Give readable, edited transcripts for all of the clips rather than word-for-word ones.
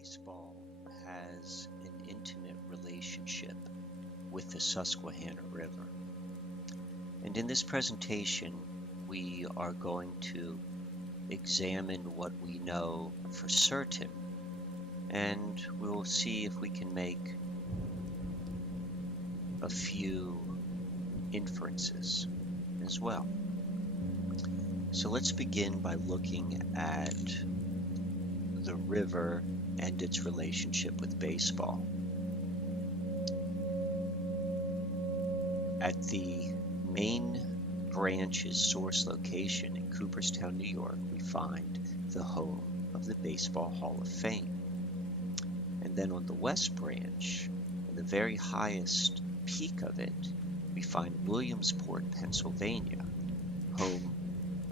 Baseball has an intimate relationship with the Susquehanna River. And in this presentation, we are going to examine what we know for certain, and we'll see if we can make a few inferences as well. So let's begin by looking at the river and its relationship with baseball. At the main branch's source location in Cooperstown, New York, we find the home of the Baseball Hall of Fame. And then on the West Branch, in the very highest peak of it, we find Williamsport, Pennsylvania, home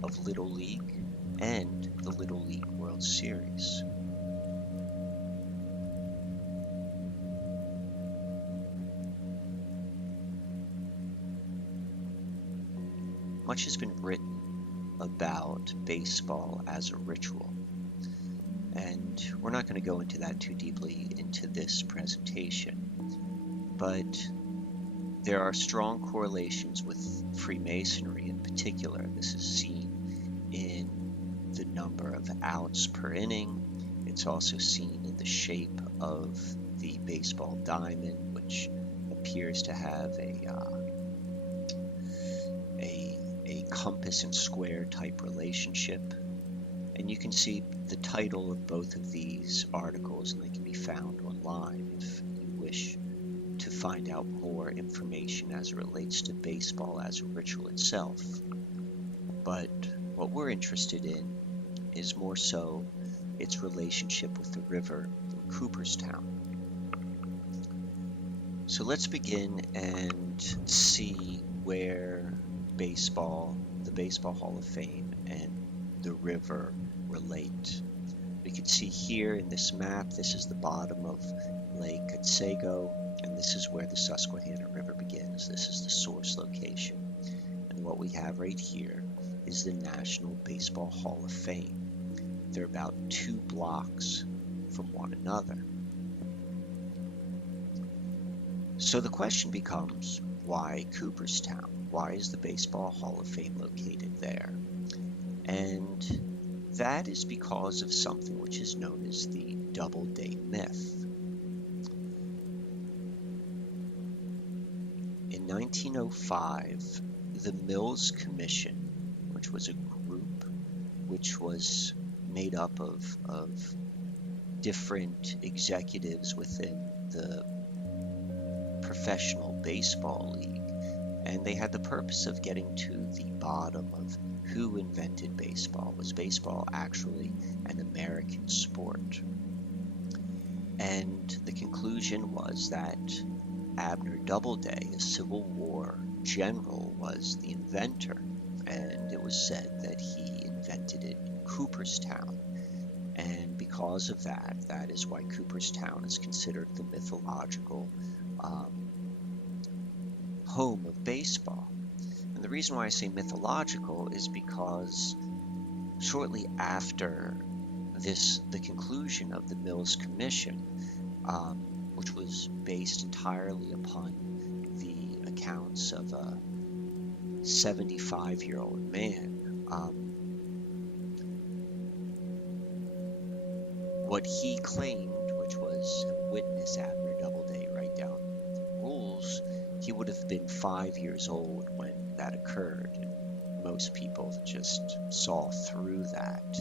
of Little League and the Little League World Series. Much has been written about baseball as a ritual, and we're not going to go into that too deeply into this presentation, but there are strong correlations with Freemasonry in particular. This is seen in the number of outs per inning. It's also seen in the shape of the baseball diamond, which appears to have a compass and square type relationship. And you can see the title of both of these articles, and they can be found online if you wish to find out more information as it relates to baseball as a ritual itself. But what we're interested in is more so its relationship with the river in Cooperstown. So let's begin and see where the Baseball Hall of Fame and the river relate. We can see here in this map, this is the bottom of Lake Otsego, and this is where the Susquehanna River begins. This is the source location. And what we have right here is the National Baseball Hall of Fame. They're about 2 blocks from one another. So the question becomes, why Cooperstown? Why is the Baseball Hall of Fame located there? And that is because of something which is known as the Doubleday myth. In 1905, the Mills Commission, which was a group which was made up of different executives within the Professional Baseball League, and they had the purpose of getting to the bottom of who invented baseball. Was baseball actually an American sport? And the conclusion was that Abner Doubleday, a Civil War general, was the inventor, and it was said that he invented it in Cooperstown. And because of that, that is why Cooperstown is considered the mythological home of baseball. And the reason why I say mythological is because shortly after the conclusion of the Mills Commission, which was based entirely upon the accounts of a 75-year-old man, what he claimed, which was witness Abner Doubleday write down rules, he would have been 5 years old when that occurred, and most people just saw through that.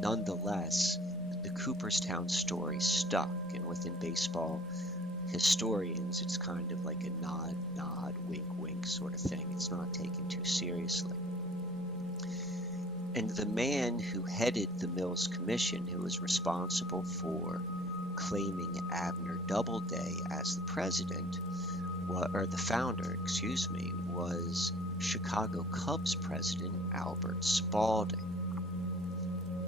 Nonetheless, the Cooperstown story stuck, and within baseball historians, it's kind of like a nod, wink sort of thing. It's not taken too seriously. And the man who headed the Mills Commission, who was responsible for claiming Abner Doubleday as the president, or the founder, was Chicago Cubs president Albert Spalding.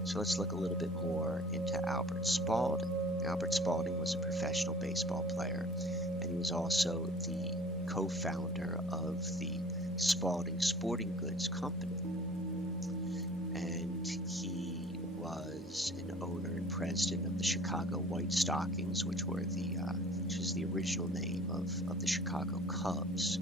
So let's look a little bit more into Albert Spalding. Albert Spalding was a professional baseball player, and he was also the co-founder of the Spalding Sporting Goods Company. And he was was an owner and president of the Chicago White Stockings, which is the original name of the Chicago Cubs.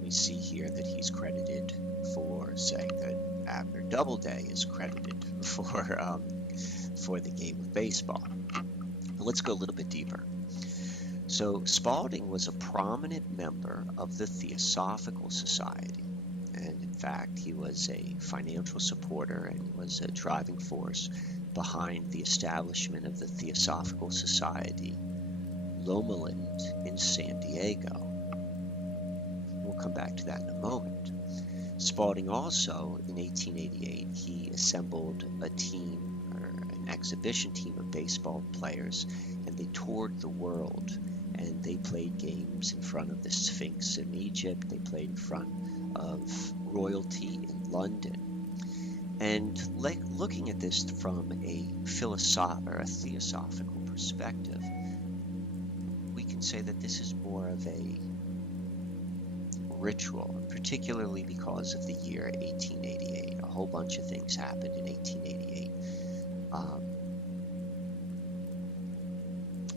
We see here that he's credited for saying that Abner Doubleday is credited for the game of baseball. But let's go a little bit deeper. So Spalding was a prominent member of the Theosophical Society, and in fact he was a financial supporter and was a driving force behind the establishment of the Theosophical Society, Lomaland in San Diego. We'll come back to that in a moment. Spalding also, in 1888, he assembled a team, or an exhibition team of baseball players, and they toured the world, and they played games in front of the Sphinx in Egypt, they played in front of royalty in London. And looking at this from a theosophical perspective, we can say that this is more of a ritual, particularly because of the year 1888. A whole bunch of things happened in 1888.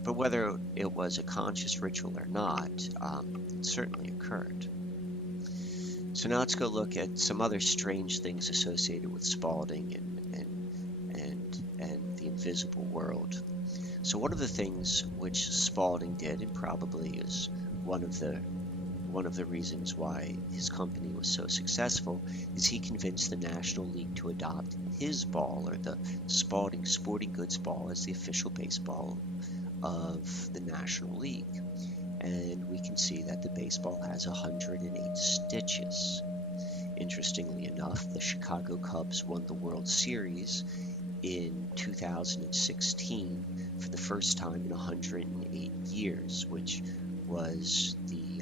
But whether it was a conscious ritual or not, it certainly occurred. So now let's go look at some other strange things associated with Spalding and the invisible world. So one of the things which Spalding did, and probably is one of the reasons why his company was so successful, is he convinced the National League to adopt his ball, or the Spalding Sporting Goods ball, as the official baseball of the National League. And we can see that the baseball has 108 stitches. Interestingly enough, the Chicago Cubs won the World Series in 2016 for the first time in 108 years, which was the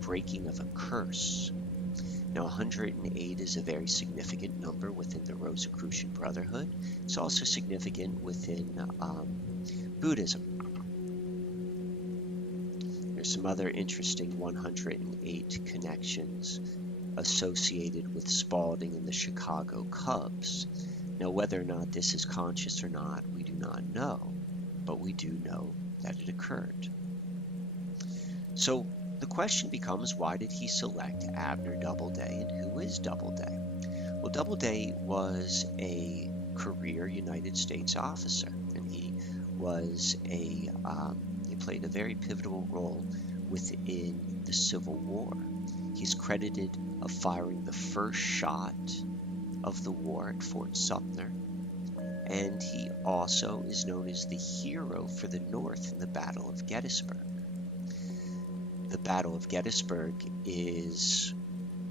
breaking of a curse. Now, 108 is a very significant number within the Rosicrucian Brotherhood. It's also significant within Buddhism. There's some other interesting 108 connections associated with Spalding and the Chicago Cubs. Now, whether or not this is conscious or not, we do not know, but we do know that it occurred. So the question becomes, why did he select Abner Doubleday, and who is Doubleday? Well, Doubleday was a career United States officer, and he played a very pivotal role within the Civil War. He's credited of firing the first shot of the war at Fort Sumter, and he also is known as the hero for the North in the Battle of Gettysburg. The Battle of Gettysburg is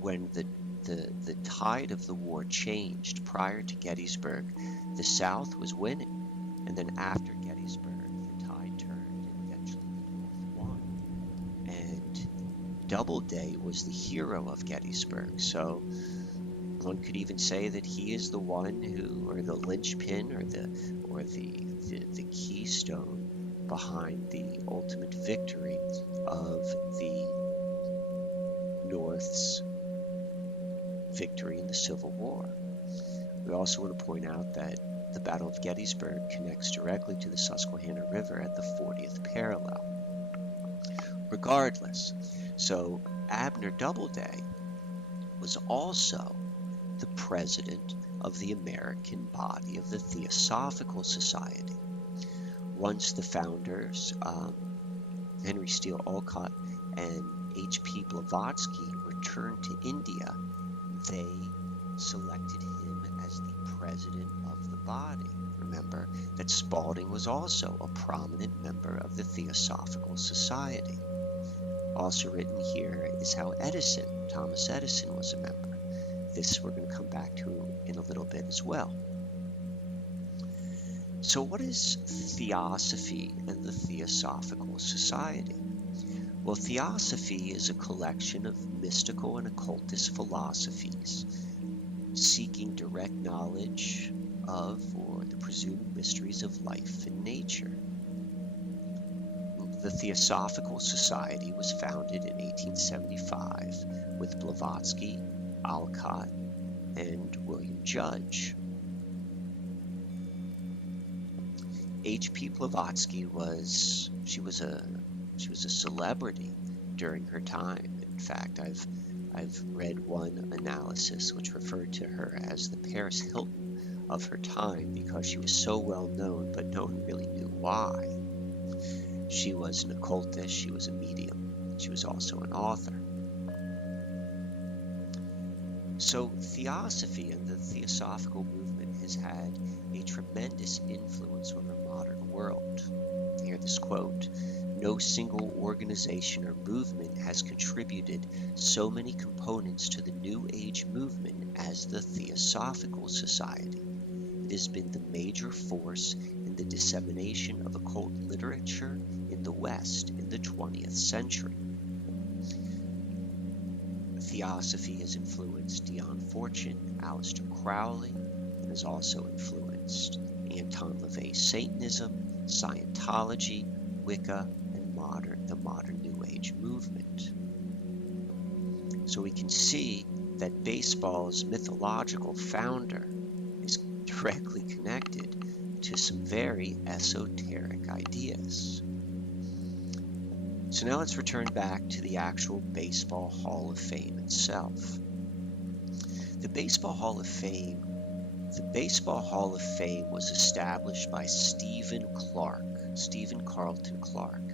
when the tide of the war changed. Prior to Gettysburg, the South was winning, and then after Gettysburg, the tide turned, and eventually the North won. And Doubleday was the hero of Gettysburg, so one could even say that he is the one who, or the linchpin, or the keystone behind the ultimate victory of the North's victory in the Civil War. We also want to point out that the Battle of Gettysburg connects directly to the Susquehanna River at the 40th parallel. Regardless, so Abner Doubleday was also the president of the American body of the Theosophical Society. Once the founders, Henry Steele Olcott and H.P. Blavatsky, returned to India, they selected him as the president of the body. Remember that Spalding was also a prominent member of the Theosophical Society. Also written here is how Thomas Edison was a member. This we're going to come back to in a little bit as well. So what is Theosophy and the Theosophical Society? Well, Theosophy is a collection of mystical and occultist philosophies seeking direct knowledge of, or the presumed mysteries of life and nature. The Theosophical Society was founded in 1875 with Blavatsky, Olcott, and William Judge. H.P. Blavatsky was a celebrity during her time. In fact, I've read one analysis which referred to her as the Paris Hilton of her time because she was so well known, but no one really knew why. She was an occultist, she was a medium, she was also an author. So Theosophy and the Theosophical movement has had a tremendous influence on our modern world. Hear this quote: "No single organization or movement has contributed so many components to the New Age movement as the Theosophical Society. It has been the major force in the dissemination of occult literature in the West in the 20th century. Theosophy has influenced Dion Fortune, Aleister Crowley, and has also influenced Anton LaVey's Satanism, Scientology, Wicca, and the modern New Age movement." So we can see that baseball's mythological founder is directly connected to some very esoteric ideas. So now let's return back to the actual Baseball Hall of Fame itself. The Baseball Hall of Fame was established by Stephen Carlton Clark,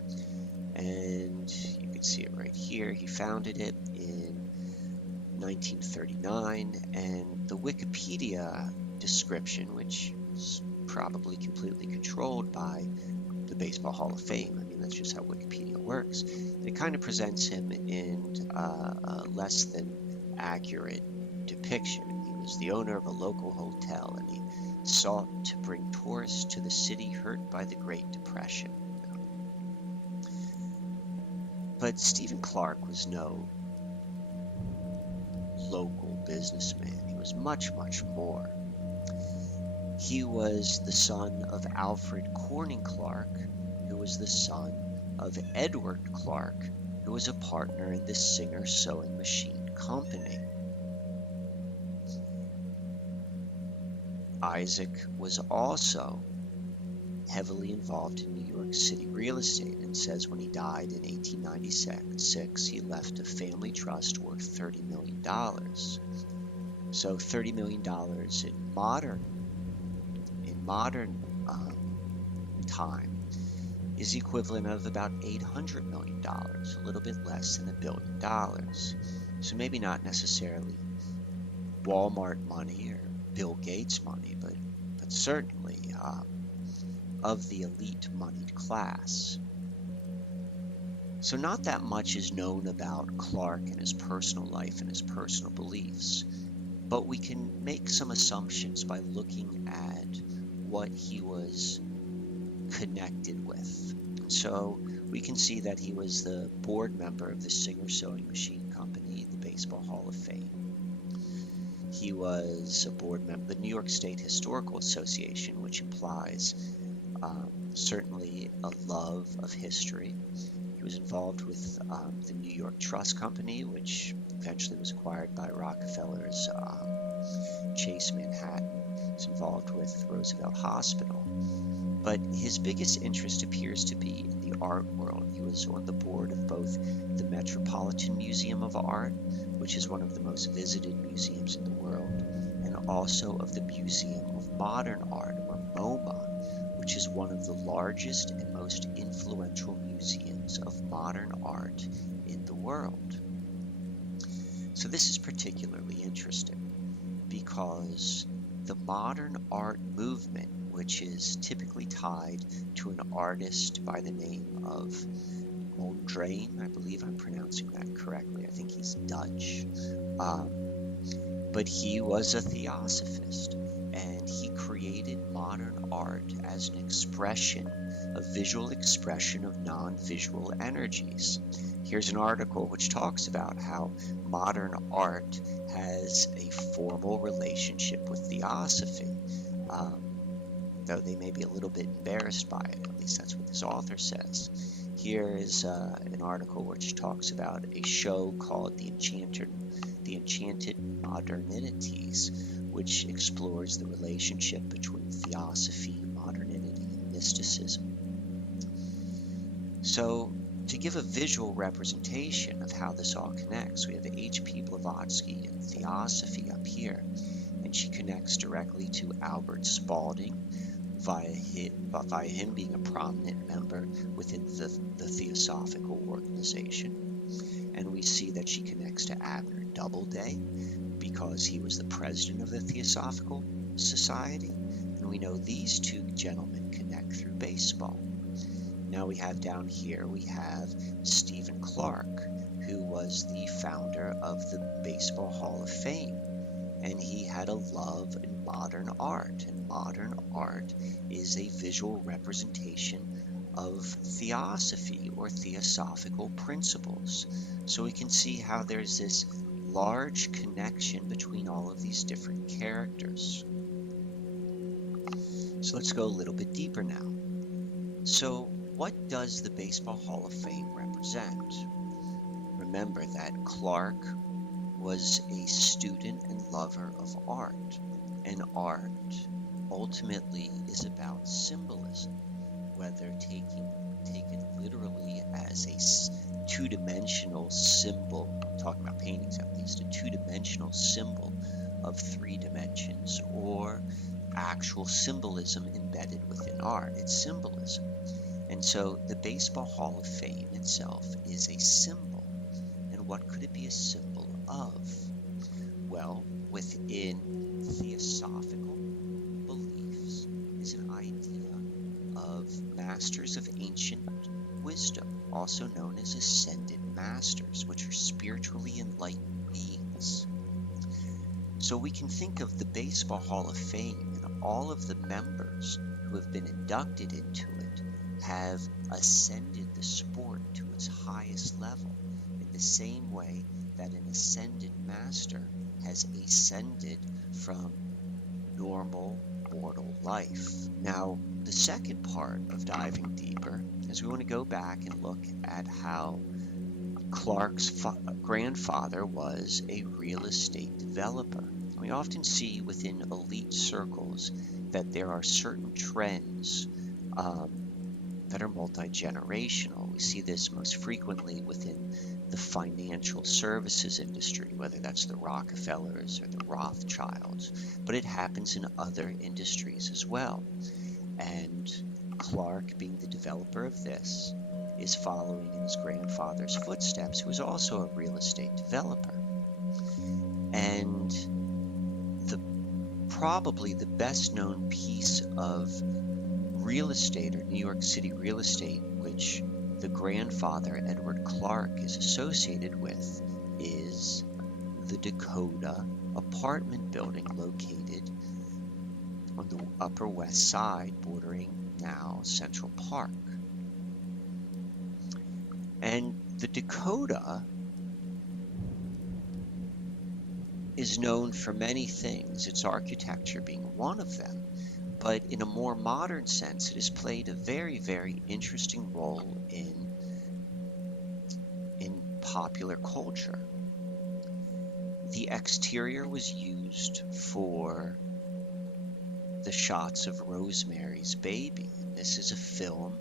and you can see it right here. He founded it in 1939, and the Wikipedia description, which is probably completely controlled by the Baseball Hall of Fame, I mean, that's just how Wikipedia works, it kind of presents him in a less than accurate depiction. He was the owner of a local hotel, and he sought to bring tourists to the city hurt by the Great Depression. But Stephen Clark was no local businessman. He was much, much more. He was the son of Alfred Corning Clark, who was the son of Edward Clark, who was a partner in the Singer Sewing Machine Company. Isaac was also heavily involved in New York City real estate, and says when he died in 1896, he left a family trust worth $30 million. So $30 million in modern time is equivalent of about $800 million, a little bit less than $1 billion. So maybe not necessarily Walmart money or Bill Gates money, but certainly of the elite moneyed class. So not that much is known about Clark and his personal life and his personal beliefs, but we can make some assumptions by looking at what he was connected with. So we can see that he was the board member of the Singer Sewing Machine Company, the Baseball Hall of Fame. He was a board member of the New York State Historical Association, which implies certainly a love of history. He was involved with the New York Trust Company, which eventually was acquired by Rockefeller's Chase Manhattan. He was involved with Roosevelt Hospital. But his biggest interest appears to be in the art world. He was on the board of both the Metropolitan Museum of Art, which is one of the most visited museums in the world, and also of the Museum of Modern Art, or MoMA, which is one of the largest and most influential museums of modern art in the world. So this is particularly interesting because the modern art movement, which is typically tied to an artist by the name of Mondrian, I believe I'm pronouncing that correctly, I think he's Dutch, but he was a theosophist, and he created modern art as an expression, a visual expression of non-visual energies. Here's an article which talks about how modern art has a formal relationship with theosophy, though they may be a little bit embarrassed by it. At least that's what this author says. Here is an article which talks about a show called The Enchanted Modernities, which explores the relationship between theosophy, modernity, and mysticism. So, to give a visual representation of how this all connects, we have H.P. Blavatsky in Theosophy up here, and she connects directly to Albert Spalding via him being a prominent member within the Theosophical organization. And we see that she connects to Abner Doubleday because he was the president of the Theosophical Society. And we know these two gentlemen connect through baseball. Now we have down here, we have Stephen Clark, who was the founder of the Baseball Hall of Fame. And he had a love in modern art. And modern art is a visual representation of theosophy or theosophical principles. So we can see how there's this large connection between all of these different characters. So let's go a little bit deeper now. So what does the Baseball Hall of Fame represent? Remember that Clark was a student and lover of art, and art ultimately is about symbolism, whether taken literally as a two-dimensional symbol, I'm talking about paintings at least, a two-dimensional symbol of three dimensions, or actual symbolism embedded within art. It's symbolism. And so the Baseball Hall of Fame itself is a symbol. And what could it be a symbol of? Well, within theosophical beliefs is an idea of masters of ancient wisdom, also known as ascended masters, which are spiritually enlightened beings. So we can think of the Baseball Hall of Fame, and all of the members who have been inducted into it have ascended the sport to its highest level, in the same way that an ascended master has ascended from normal mortal life. Now, the second part of diving deeper is we want to go back and look at how Clark's grandfather was a real estate developer. We often see within elite circles that there are certain trends that are multi-generational. We see this most frequently within the financial services industry, whether that's the Rockefellers or the Rothschilds, but it happens in other industries as well. And Clark, being the developer of this, is following in his grandfather's footsteps, who was also a real estate developer. And probably the best known piece of real estate, or New York City real estate, which the grandfather, Edward Clark, is associated with, is the Dakota apartment building located on the Upper West Side, bordering now Central Park. And the Dakota is known for many things, its architecture being one of them, but in a more modern sense, it has played a very, very interesting role in popular culture. The exterior was used for the shots of Rosemary's Baby. This is a film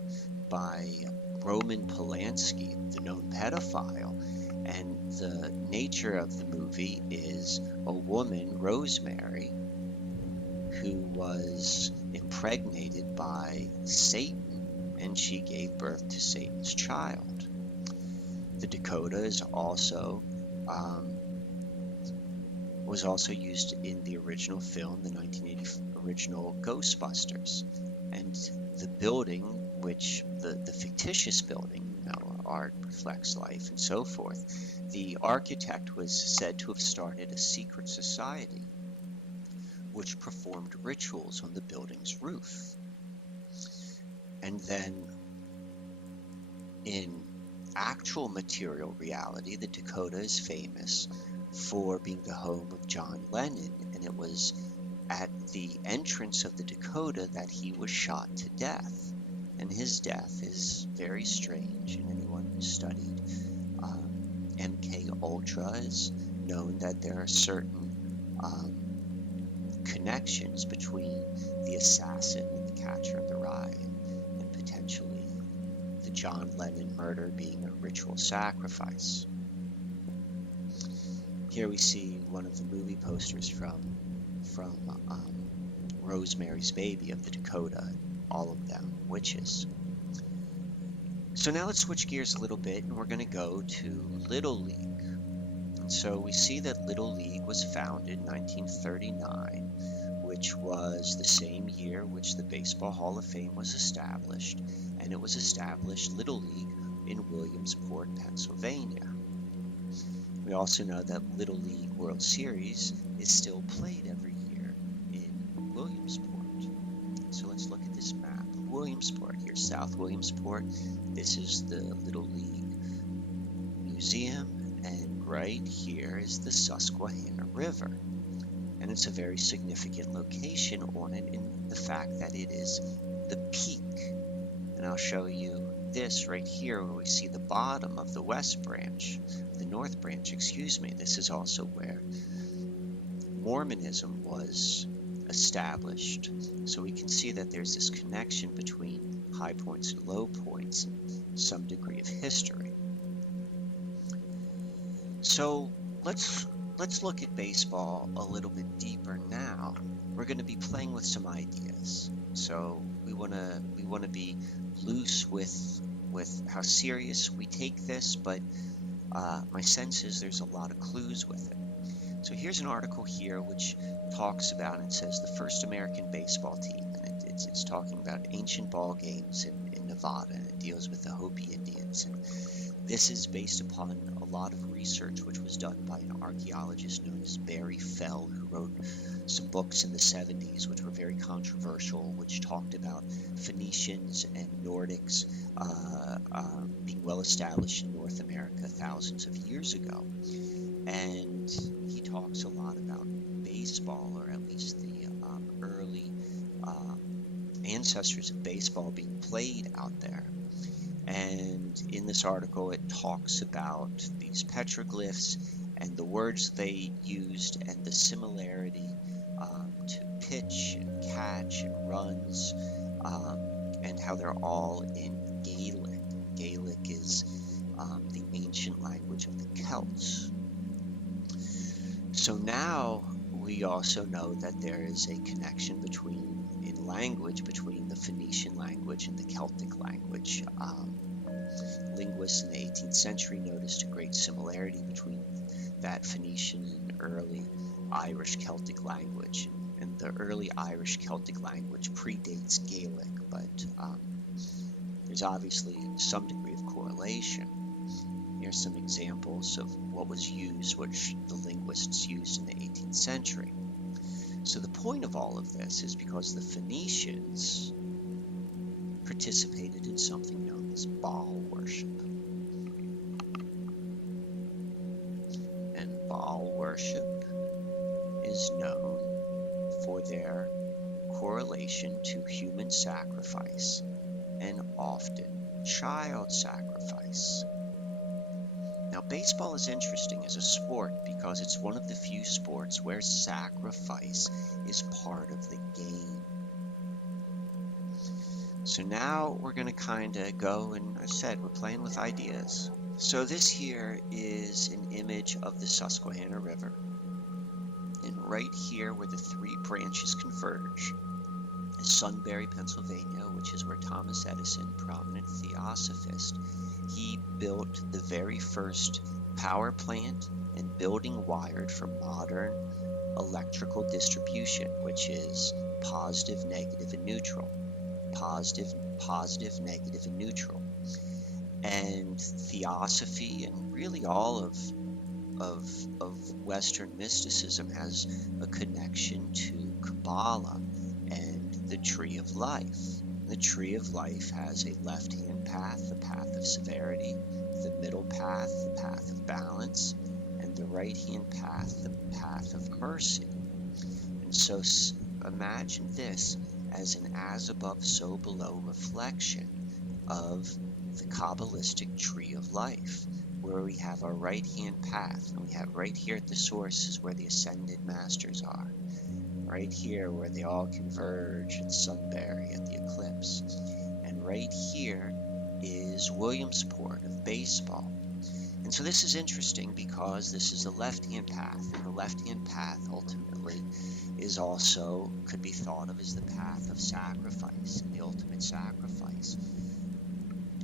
by Roman Polanski, the known pedophile, and the nature of the movie is a woman, Rosemary, who was impregnated by Satan, and she gave birth to Satan's child. The Dakota is also was also used in the original film, the 1980 original Ghostbusters, and the building, which the fictitious building, art reflects life and so forth. The architect was said to have started a secret society which performed rituals on the building's roof. And then in actual material reality, the Dakota is famous for being the home of John Lennon, and it was at the entrance of the Dakota that he was shot to death. And his death is very strange, and anyone who studied MK Ultra has known that there are certain connections between the assassin and the catcher in the rye. John Lennon murder being a ritual sacrifice. Here we see one of the movie posters from Rosemary's Baby of the Dakota, all of them witches. So now let's switch gears a little bit, and we're going to go to Little League. And so we see that Little League was founded in 1939, which was the same year which the Baseball Hall of Fame was established, and it was established Little League in Williamsport, Pennsylvania. We also know that Little League World Series is still played every year in Williamsport. So let's look at this map of Williamsport. Here's South Williamsport. This is the Little League Museum, and right here is the Susquehanna River. And it's a very significant location on it in the fact that it is the peak. And I'll show you this right here where we see the bottom of the North Branch, excuse me. This is also where Mormonism was established. So we can see that there's this connection between high points and low points and some degree of history. So let's look at baseball a little bit deeper now. We're going to be playing with some ideas. So we want to be loose with how serious we take this, but my sense is there's a lot of clues with it. So here's an article here which talks about, it says the first American baseball team, and it's talking about ancient ball games in Nevada, and it deals with the Hopi Indians. And this is based upon a lot of research which was done by an archaeologist known as Barry Fell, who wrote some books in the 70s which were very controversial, which talked about Phoenicians and Nordics being well established in North America thousands of years ago. And he talks a lot about baseball, or at least the early ancestors of baseball being played out there. And in this article, it talks about these petroglyphs and the words they used and the similarity to pitch and catch and runs, and how they're all in Gaelic. Gaelic is the ancient language of the Celts. So now we also know that there is a connection in language between the Phoenician language and the Celtic language. Linguists in the 18th century noticed a great similarity between that Phoenician and early Irish Celtic language. And the early Irish Celtic language predates Gaelic, but there's obviously some degree of correlation. Here's some examples of what was used, which the linguists used in the 18th century. So the point of all of this is because the Phoenicians participated in something known as Baal worship. And Baal worship is known for their correlation to human sacrifice and often child sacrifice. Now, baseball is interesting as a sport because it's one of the few sports where sacrifice is part of the game. So now we're going to kind of go, and I said we're playing with ideas. So this here is an image of the Susquehanna River. And right here where the three branches converge is Sunbury, Pennsylvania, which is where Thomas Edison, prominent theosophist, he built the very first power plant and building wired for modern electrical distribution, which is positive, negative, and neutral. Positive, negative, and neutral. And Theosophy and really all of Western mysticism has a connection to Kabbalah and the Tree of Life. The Tree of Life has a left-hand path, the path of severity, the middle path, the path of balance, and the right-hand path, the path of mercy. And so imagine this as an as above, so below reflection of the Kabbalistic Tree of Life, where we have our right-hand path, and we have right here at the source is where the ascended masters are. Right here where they all converge at Sunbury at the eclipse. And right here is Williamsport of baseball. And so this is interesting because this is the left-hand path, and the left-hand path ultimately is also, could be thought of as the path of sacrifice, and the ultimate sacrifice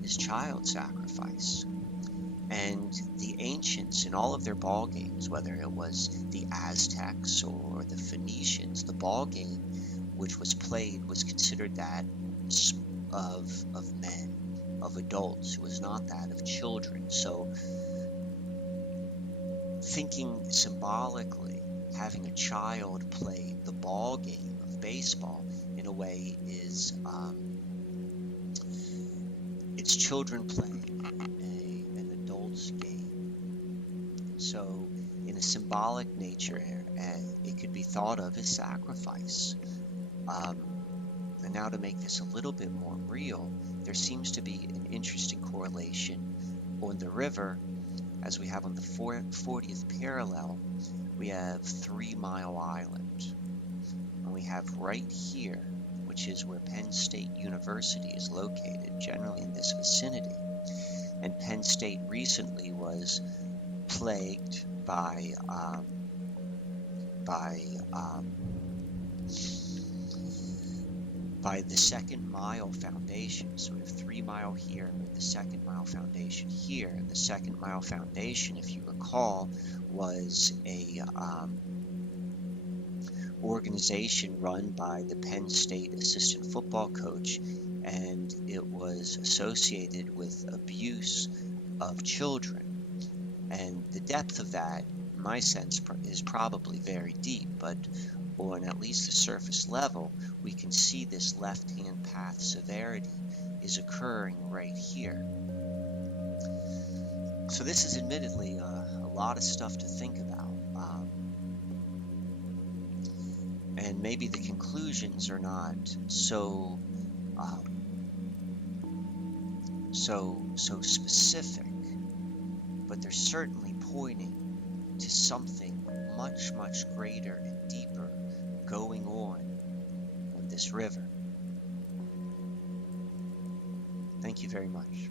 is child sacrifice. And the ancients, in all of their ball games, whether it was the Aztecs or the Phoenicians, the ball game which was played was considered that of men, of adults. It was not that of children. So thinking symbolically, having a child play the ball game of baseball in a way is it's children playing an adult's game. So in a symbolic nature, it could be thought of as sacrifice. And now to make this a little bit more real, there seems to be an interesting correlation on the river. As we have on the 40th parallel, we have 3 Mile Island. And we have right here, which is where Penn State University is located, generally in this vicinity. And Penn State recently was plagued by the Second Mile Foundation. So we have 3 Mile here, and we have the Second Mile Foundation here. And the Second Mile Foundation, if you recall, was a organization run by the Penn State assistant football coach, and it was associated with abuse of children. And the depth of that, in my sense, is probably very deep, but on at least the surface level, we can see this left-hand path severity is occurring right here. So this is admittedly a lot of stuff to think about. And maybe the conclusions are not so specific, but they're certainly pointing to something much, much greater and deeper going on this river. Thank you very much.